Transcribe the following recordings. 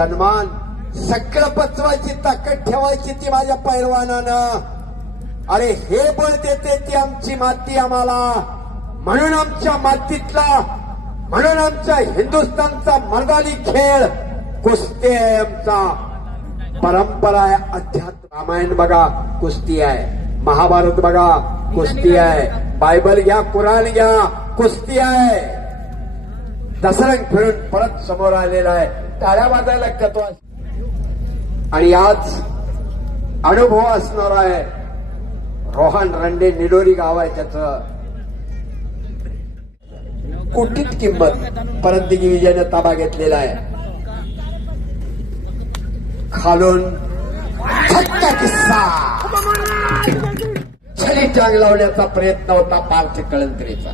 सन्मान सगळं पचवायची ताकद ठेवायची ती माझ्या पैलवानानं. अरे हे बळ देते ती आमची माती आम्हाला. म्हणून आमच्या मातीतला, म्हणून आमच्या हिंदुस्थानचा मर्दानी खेळ कुस्ती आहे. आमचा परंपरा आहे, अध्यात्म. रामायण बघा कुस्ती आहे, महाभारत बघा कुस्ती आहे, बायबल घ्या, कुराण घ्या, कुस्ती आहे. दसरंग फिरून परत समोर आलेला आहे, टाळ्या वाजायला कतो. आणि आज अनुभव असणार आहे. रोहन रंडे निडोरी गाव आहे त्याचं. कोटीत किंमत परंतु विजयाने ताबा घेतलेला आहे. खालून छक्का किस्सा, छली टांग लावण्याचा प्रयत्न होता पार्थ कळंत्रेचा.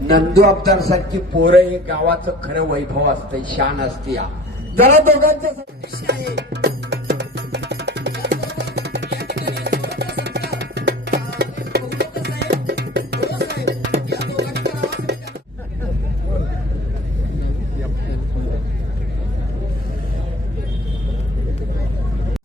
नंदू अब्दार सारखी पोरं हे गावाचं खरं वैभव असतं, शान असते. जरा दोघांच्या